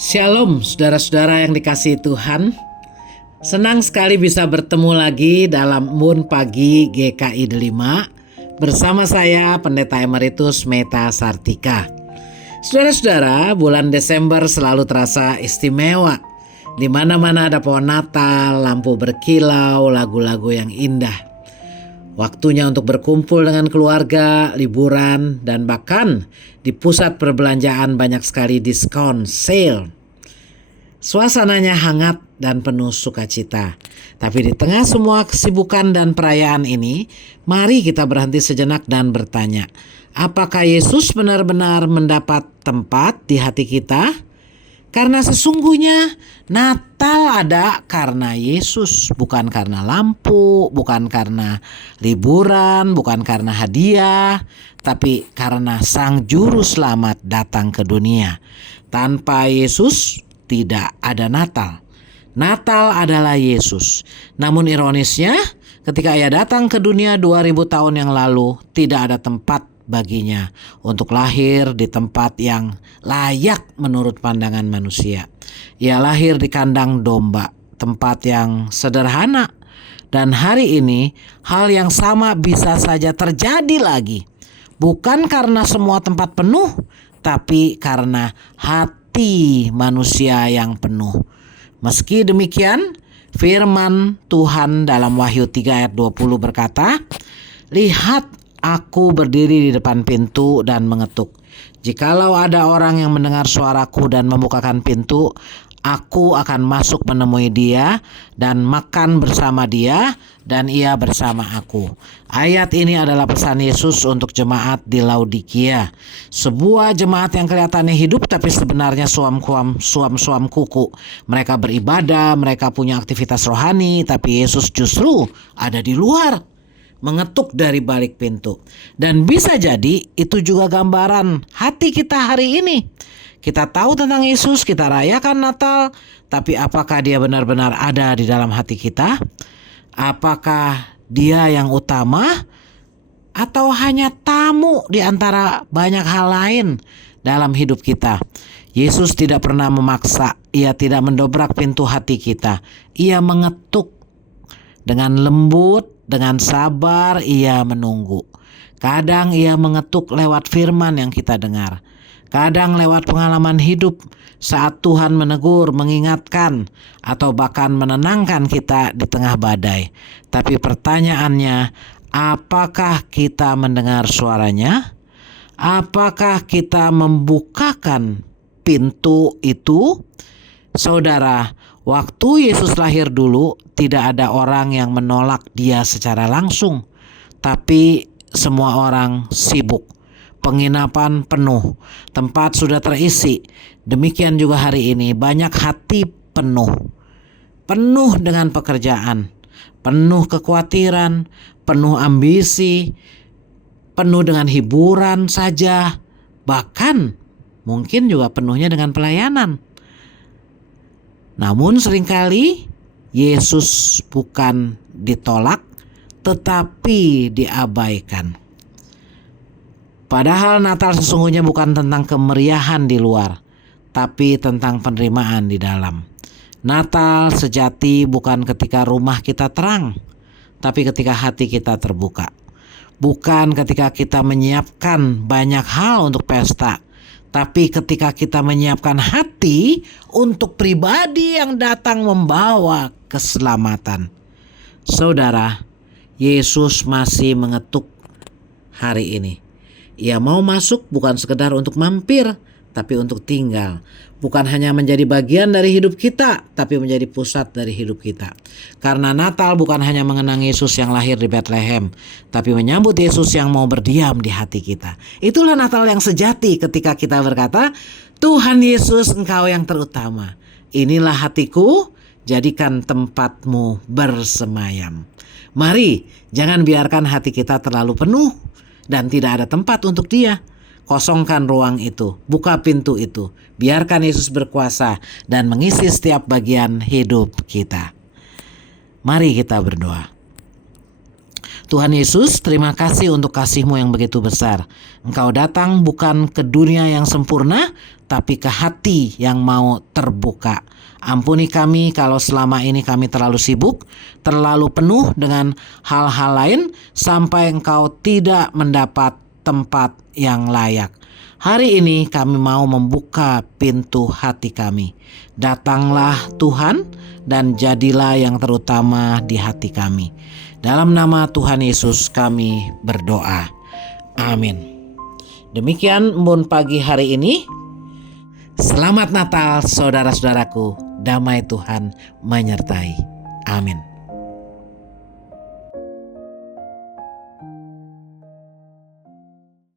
Shalom saudara-saudara yang dikasihi Tuhan. Senang sekali bisa bertemu lagi dalam Moon Pagi GKI Delima bersama saya Pendeta Emeritus Meta Sartika. Saudara-saudara, bulan Desember selalu terasa istimewa. Di mana-mana ada pohon Natal, lampu berkilau, lagu-lagu yang indah. Waktunya untuk berkumpul dengan keluarga, liburan, dan bahkan di pusat perbelanjaan banyak sekali diskon, sale. Suasananya hangat dan penuh sukacita. Tapi di tengah semua kesibukan dan perayaan ini, mari kita berhenti sejenak dan bertanya, apakah Yesus benar-benar mendapat tempat di hati kita? Karena sesungguhnya Natal ada karena Yesus, bukan karena lampu, bukan karena liburan, bukan karena hadiah, tapi karena Sang Juru Selamat datang ke dunia. Tanpa Yesus tidak ada Natal. Natal adalah Yesus. Namun ironisnya, ketika Ia datang ke dunia 2000 tahun yang lalu, tidak ada tempat baginya untuk lahir di tempat yang layak menurut pandangan manusia. Ia lahir di kandang domba, tempat yang sederhana. Dan hari ini hal yang sama bisa saja terjadi lagi. Bukan karena semua tempat penuh, tapi karena hati manusia yang penuh. Meski demikian, firman Tuhan dalam Wahyu 3 ayat 20 berkata, "Lihat, aku berdiri di depan pintu dan mengetuk. Jikalau ada orang yang mendengar suaraku dan membukakan pintu, aku akan masuk menemui dia dan makan bersama dia dan ia bersama aku." Ayat ini adalah pesan Yesus untuk jemaat di Laodikia. Sebuah jemaat yang kelihatannya hidup tapi sebenarnya suam kuku. Mereka beribadah, mereka punya aktivitas rohani, tapi Yesus justru ada di luar, mengetuk dari balik pintu. Dan bisa jadi itu juga gambaran hati kita hari ini. Kita tahu tentang Yesus, kita rayakan Natal, tapi apakah Dia benar-benar ada di dalam hati kita? Apakah Dia yang utama atau hanya tamu di antara banyak hal lain dalam hidup kita? Yesus tidak pernah memaksa, Ia tidak mendobrak pintu hati kita. Ia mengetuk dengan lembut, dengan sabar Ia menunggu. Kadang Ia mengetuk lewat firman yang kita dengar. Kadang lewat pengalaman hidup saat Tuhan menegur, mengingatkan, atau bahkan menenangkan kita di tengah badai. Tapi pertanyaannya, apakah kita mendengar suaranya? Apakah kita membukakan pintu itu? Saudara, waktu Yesus lahir dulu, tidak ada orang yang menolak Dia secara langsung. Tapi semua orang sibuk. Penginapan penuh, tempat sudah terisi. Demikian juga hari ini, banyak hati penuh. Penuh dengan pekerjaan, penuh kekhawatiran, penuh ambisi, penuh dengan hiburan saja. Bahkan mungkin juga penuhnya dengan pelayanan. Namun seringkali Yesus bukan ditolak, tetapi diabaikan. Padahal Natal sesungguhnya bukan tentang kemeriahan di luar, tapi tentang penerimaan di dalam. Natal sejati bukan ketika rumah kita terang, tapi ketika hati kita terbuka. Bukan ketika kita menyiapkan banyak hal untuk pesta, tapi ketika kita menyiapkan hati untuk pribadi yang datang membawa keselamatan. Saudara, Yesus masih mengetuk hari ini. Ia mau masuk bukan sekedar untuk mampir, tapi untuk tinggal. Bukan hanya menjadi bagian dari hidup kita, tapi menjadi pusat dari hidup kita. Karena Natal bukan hanya mengenang Yesus yang lahir di Bethlehem, tapi menyambut Yesus yang mau berdiam di hati kita. Itulah Natal yang sejati ketika kita berkata, "Tuhan Yesus, Engkau yang terutama. Inilah hatiku, jadikan tempatmu bersemayam." Mari, jangan biarkan hati kita terlalu penuh dan tidak ada tempat untuk Dia. Kosongkan ruang itu, buka pintu itu. Biarkan Yesus berkuasa dan mengisi setiap bagian hidup kita. Mari kita berdoa. Tuhan Yesus, terima kasih untuk kasih-Mu yang begitu besar. Engkau datang bukan ke dunia yang sempurna, tapi ke hati yang mau terbuka. Ampuni kami kalau selama ini kami terlalu sibuk, terlalu penuh dengan hal-hal lain, sampai Engkau tidak mendapat tempat yang layak. Hari ini kami mau membuka pintu hati kami. Datanglah Tuhan dan jadilah yang terutama di hati kami. Dalam nama Tuhan Yesus kami berdoa. Amin. Demikian Embun Pagi hari ini. Selamat Natal saudara-saudaraku. Damai Tuhan menyertai. Amin.